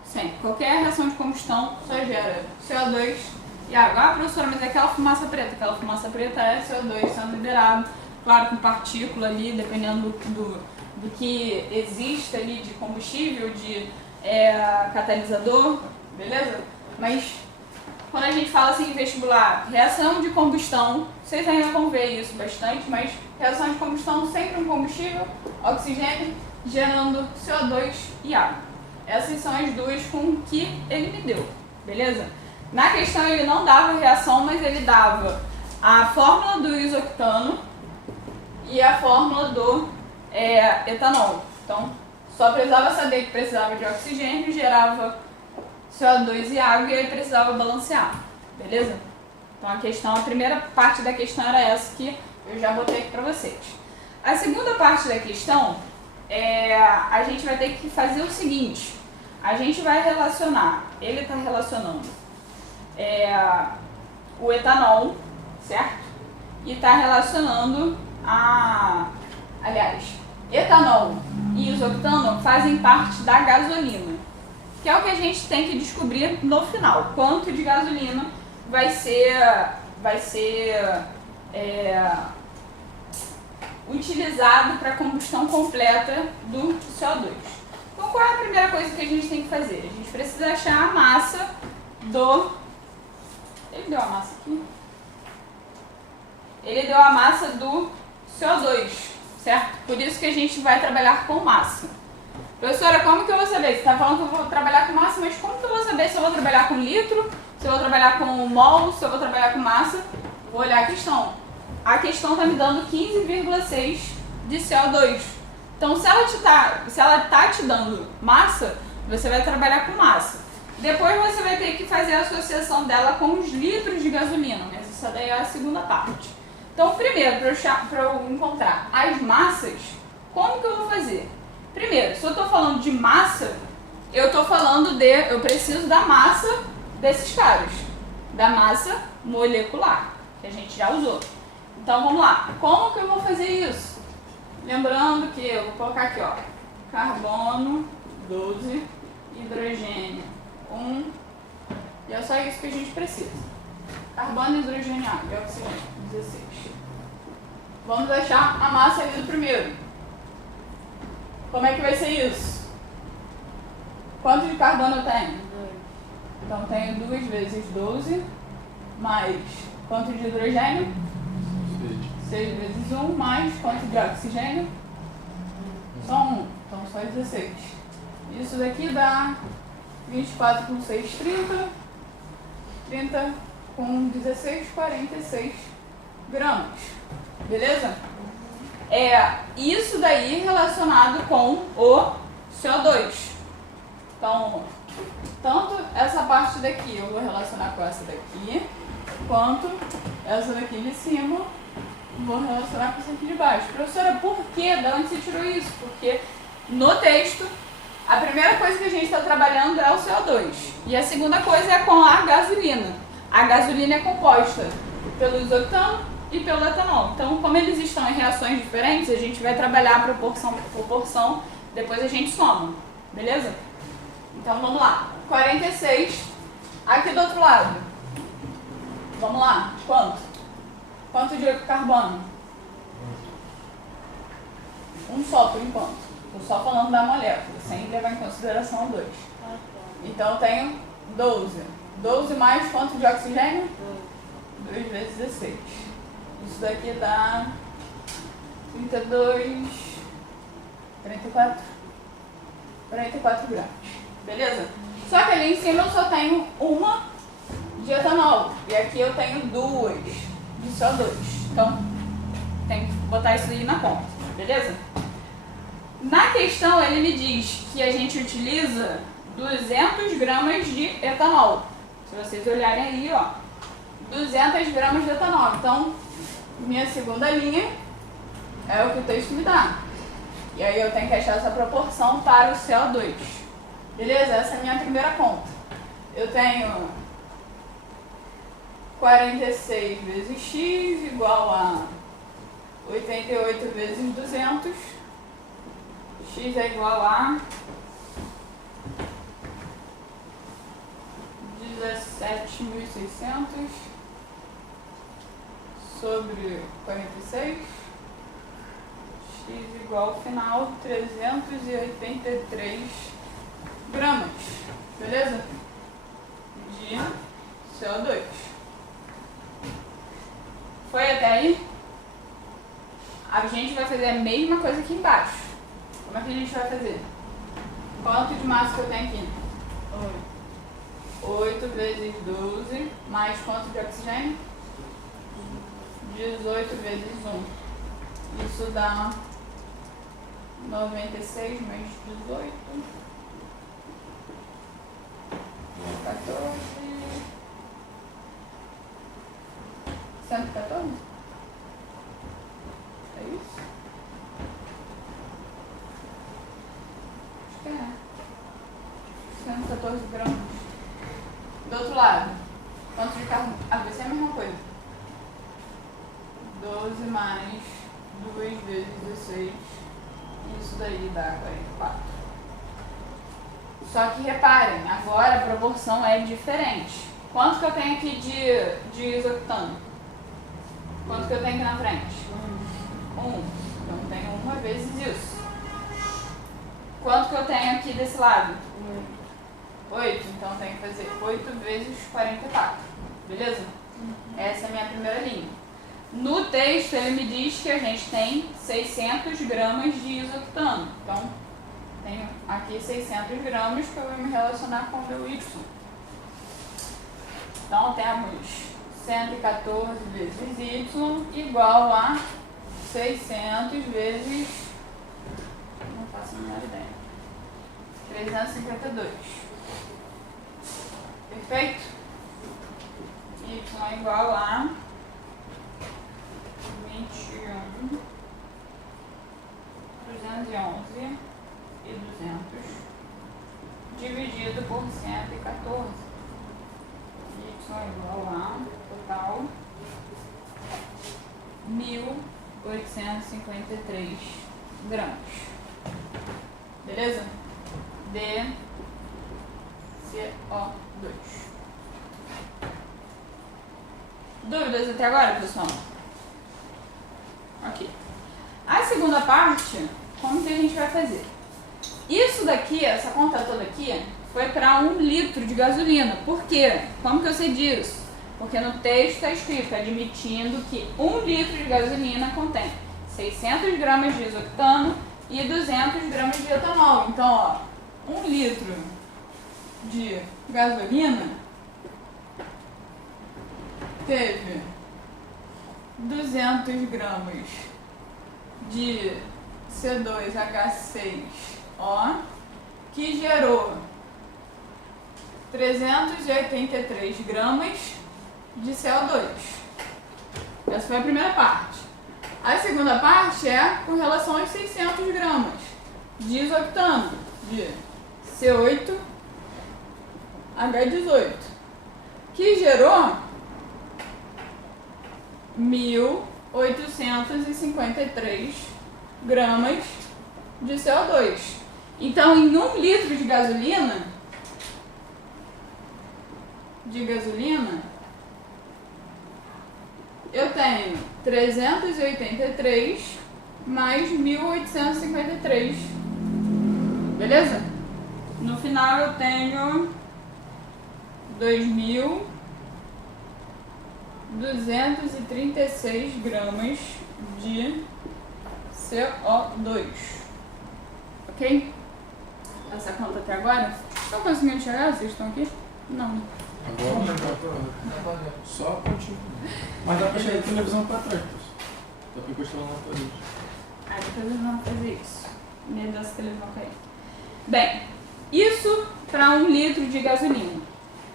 Sempre. Qualquer reação de combustão só gera CO2 e água. Ah, professora, mas é aquela fumaça preta. Aquela fumaça preta é CO2 sendo liberado, claro, com partícula ali, dependendo do que existe ali de combustível, de catalisador, beleza? Mas quando a gente fala assim em vestibular, reação de combustão, vocês ainda vão ver isso bastante, mas reação de combustão sempre um combustível, oxigênio, gerando CO2 e água. Essas são as duas com que ele me deu, beleza? Na questão ele não dava reação, mas ele dava a fórmula do isoctano e a fórmula do etanol. Então, só precisava saber que precisava de oxigênio, gerava CO2 e água e aí precisava balancear, beleza? Então a primeira parte da questão era essa que eu já botei aqui para vocês. A segunda parte da questão a gente vai ter que fazer o seguinte, a gente vai relacionar, ele está relacionando o etanol, certo? E está relacionando aliás, etanol e isoctano fazem parte da gasolina, que é o que a gente tem que descobrir no final, quanto de gasolina vai ser utilizado para a combustão completa do CO2. Então, qual é a primeira coisa que a gente tem que fazer? A gente precisa achar a massa do... Ele deu a massa aqui? Ele deu a massa do CO2, certo? Por isso que a gente vai trabalhar com massa. Professora, como que eu vou saber? Você está falando que eu vou trabalhar com massa, mas como que eu vou saber se eu vou trabalhar com litro, se eu vou trabalhar com mol, se eu vou trabalhar com massa? Vou olhar a questão. A questão está me dando 15,6 de CO2. Então, se ela está te dando massa, você vai trabalhar com massa. Depois você vai ter que fazer a associação dela com os litros de gasolina, mas isso daí é a segunda parte. Então, primeiro, para eu encontrar as massas, como que eu vou fazer? Primeiro, se eu estou falando de massa, eu preciso da massa desses caras, da massa molecular, que a gente já usou. Então, vamos lá. Como que eu vou fazer isso? Lembrando que eu vou colocar aqui, ó, carbono 12, hidrogênio 1, e é só isso que a gente precisa. Carbono, hidrogênio, água e oxigênio, 16. Vamos achar a massa ali do primeiro. Como é que vai ser isso? Quanto de carbono eu tenho? 2. Então, tenho 2 vezes 12, mais quanto de hidrogênio? 6 vezes 1, mais quanto de oxigênio? Só 1, então só 16. Isso daqui dá 24 com 6, 30. 30 com 16, 46 gramas. Beleza? Isso daí relacionado com o CO2. Então, tanto essa parte daqui eu vou relacionar com essa daqui, quanto essa daqui de cima vou relacionar com essa aqui de baixo. Professora, por quê? De onde você tirou isso? Porque no texto, a primeira coisa que a gente está trabalhando é o CO2. E a segunda coisa é com a gasolina. A gasolina é composta pelo isoctano e pelo etanol. Então, como eles estão em reações diferentes, a gente vai trabalhar proporção por proporção, depois a gente soma. Beleza? Então, vamos lá. 46. Aqui do outro lado. Vamos lá. Quanto? Quanto de carbono? Um só, por enquanto. Estou só falando da molécula, sem levar em consideração o 2. Então, eu tenho 12. 12 mais quanto de oxigênio? 2 vezes 16. Isso daqui dá 32, 44 gramas. Beleza? Só que ali em cima eu só tenho uma de etanol. E aqui eu tenho 2 de CO2. Então, tem que botar isso aí na conta. Beleza? Na questão, ele me diz que a gente utiliza 200 gramas de etanol. Se vocês olharem aí, ó, 200 gramas de etanol. Então, minha segunda linha é o que o texto me dá. E aí eu tenho que achar essa proporção para o CO2. Beleza? Essa é a minha primeira conta. Eu tenho 46 vezes x igual a 88 vezes 200. X é igual a 17.600 sobre 46. X igual ao final 383 gramas. Beleza? De CO2. Foi até aí? A gente vai fazer a mesma coisa aqui embaixo. Como é que a gente vai fazer? Quanto de massa que eu tenho aqui? 8 vezes 12, mais quanto de oxigênio? 18 vezes 1. Isso dá 96 mais 18. 14. 114? É isso? Acho que é. 114 gramas. Do outro lado, quanto de carbono? Ah, vai ser a mesma coisa. 12 mais 2 vezes 16. Isso daí dá 44. Só que reparem, agora a proporção é diferente. Quanto que eu tenho aqui de isoctano? Quanto que eu tenho aqui na frente? 1. Então eu tenho 1 vezes isso. Quanto que eu tenho aqui desse lado? 8. Então eu tenho que fazer 8 vezes 44. Beleza? Essa é a minha primeira linha. No texto ele me diz que a gente tem 600 gramas de isoctano. Então tenho aqui 600 gramas que eu vou me relacionar com o meu Y. Então temos 114 vezes Y igual a 600 vezes, não faço a menor ideia, 352. Perfeito? Y é igual a 21, 211 e 200 dividido por 114. Y é igual a total 1.853 gramas. Beleza? De CO2. Dúvidas até agora, pessoal? Ok. A segunda parte, como que a gente vai fazer? Isso daqui, essa conta toda aqui, foi para 1 litro de gasolina. Por quê? Como que eu sei disso? Porque no texto está escrito, admitindo que 1 litro de gasolina contém 600 gramas de isoctano e 200 gramas de etanol. Então, ó, 1 litro de gasolina teve 200 gramas de C2H6O, que gerou 383 gramas de CO2. Essa foi a primeira parte. A segunda parte é com relação aos 600 gramas de isoctano, de C8H18, que gerou 1.853 gramas de CO2. Então, em 1 litro de gasolina, eu tenho 383 mais 1.853. Beleza? No final eu tenho 2.236 gramas de CO2. Ok? Essa conta até agora? Estão conseguindo enxergar? Vocês estão aqui? Não. Agora só continua. Mas dá pra chegar a televisão pra trás. Dá pra encostar lá na parede. Ah, depois eles vão fazer isso. Medo dessa televisão cair. Bem, isso para 1 litro de gasolina.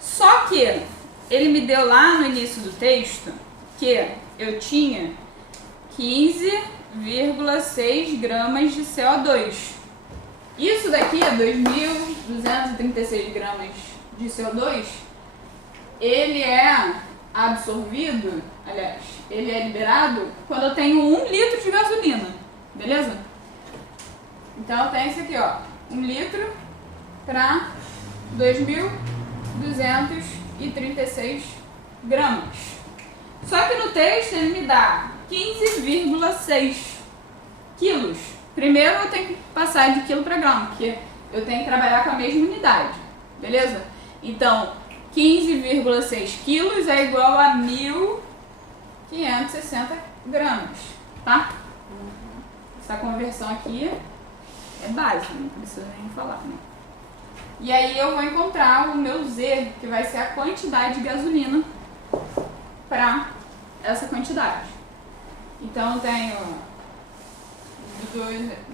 Só que ele me deu lá no início do texto que eu tinha 15,6 gramas de CO2. Isso daqui, 2.236 gramas de CO2, ele é absorvido, aliás, ele é liberado quando eu tenho 1 litro de gasolina, beleza? Então eu tenho isso aqui, ó, 1 litro para 2.236 gramas. Só que no texto ele me dá 15,6 quilos. Primeiro eu tenho que passar de quilo para grama, porque eu tenho que trabalhar com a mesma unidade, beleza? Então, 15,6 quilos é igual a 1.560 gramas, tá? Essa conversão aqui é básica, não precisa nem falar, né? E aí eu vou encontrar o meu Z, que vai ser a quantidade de gasolina para essa quantidade. Então eu tenho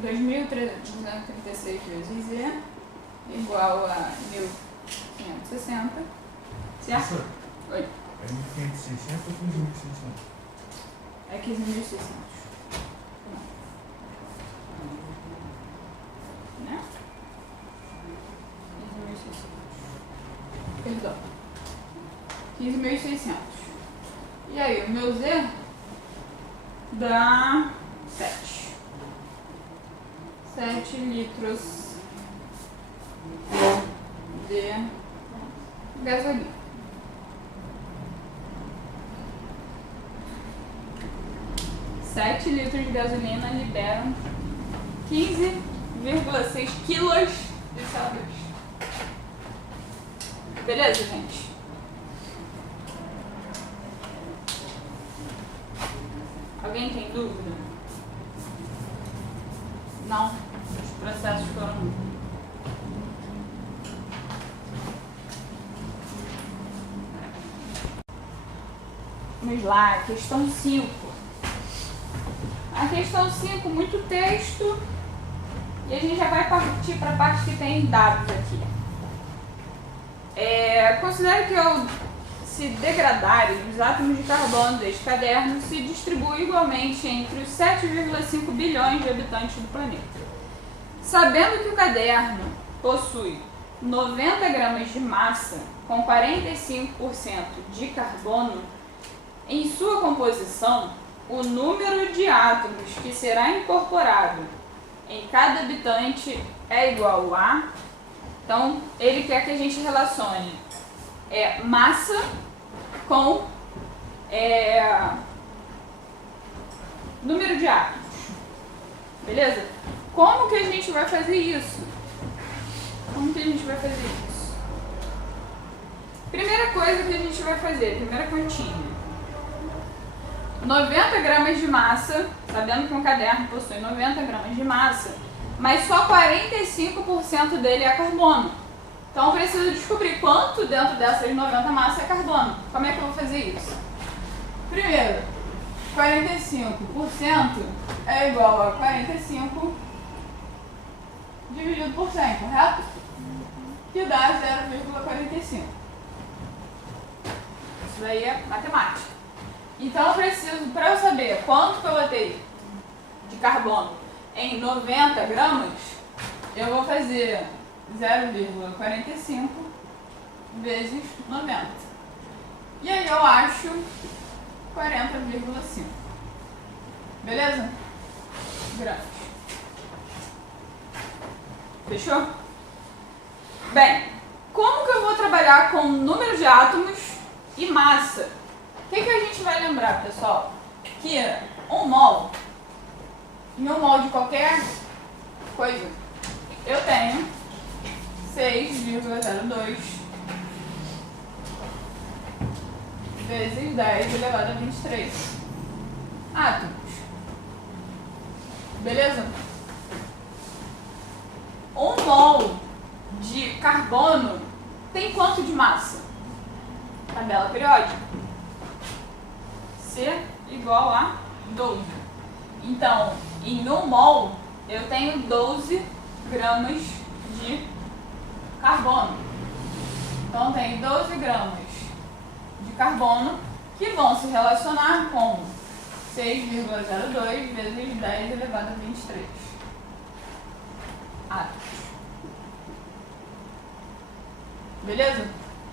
2.336 vezes Z igual a 1.560, certo? Professor, Oi. é 1.560 ou 15.600? É 15.600. Né? 15.600. Perdão. 15.600. E aí, o meu Z dá 7. 7 litros de gasolina. Sete litros de gasolina liberam 15,6 quilos de CO2. Beleza, gente? Alguém tem dúvida? Não? Os processos foram... Vamos lá, questão 5. A questão 5, muito texto. E a gente já vai partir para a parte que tem dados aqui. Considere que ao se degradarem os átomos de carbono deste caderno se distribui igualmente entre os 7,5 bilhões de habitantes do planeta. Sabendo que o caderno possui 90 gramas de massa com 45% de carbono, em sua composição, o número de átomos que será incorporado em cada habitante é igual a... Então, ele quer que a gente relacione massa com número de átomos. Beleza? Como que a gente vai fazer isso? Primeira coisa que a gente vai fazer, primeira continha. 90 gramas de massa, sabendo que um caderno possui 90 gramas de massa, mas só 45% dele é carbono. Então eu preciso descobrir quanto dentro dessas 90 massas é carbono. Como é que eu vou fazer isso? Primeiro, 45% é igual a 45 dividido por 100, correto? Que dá 0,45. Isso daí é matemática. Então eu preciso, para eu saber quanto que eu vou ter de carbono em 90 gramas, eu vou fazer 0,45 vezes 90. E aí eu acho 40,5. Beleza? Gramas. Fechou? Bem, como que eu vou trabalhar com número de átomos e massa? O que a gente vai lembrar, pessoal? Que um mol, em um mol de qualquer coisa, eu tenho 6,02 vezes 10 elevado a 23 átomos. Beleza? Um mol de carbono tem quanto de massa? Tabela periódica. C igual a 12. Então, em 1 mol, eu tenho 12 gramas de carbono. Então, eu tenho 12 gramas de carbono que vão se relacionar com 6,02 vezes 10 elevado a 23 átomos. Beleza?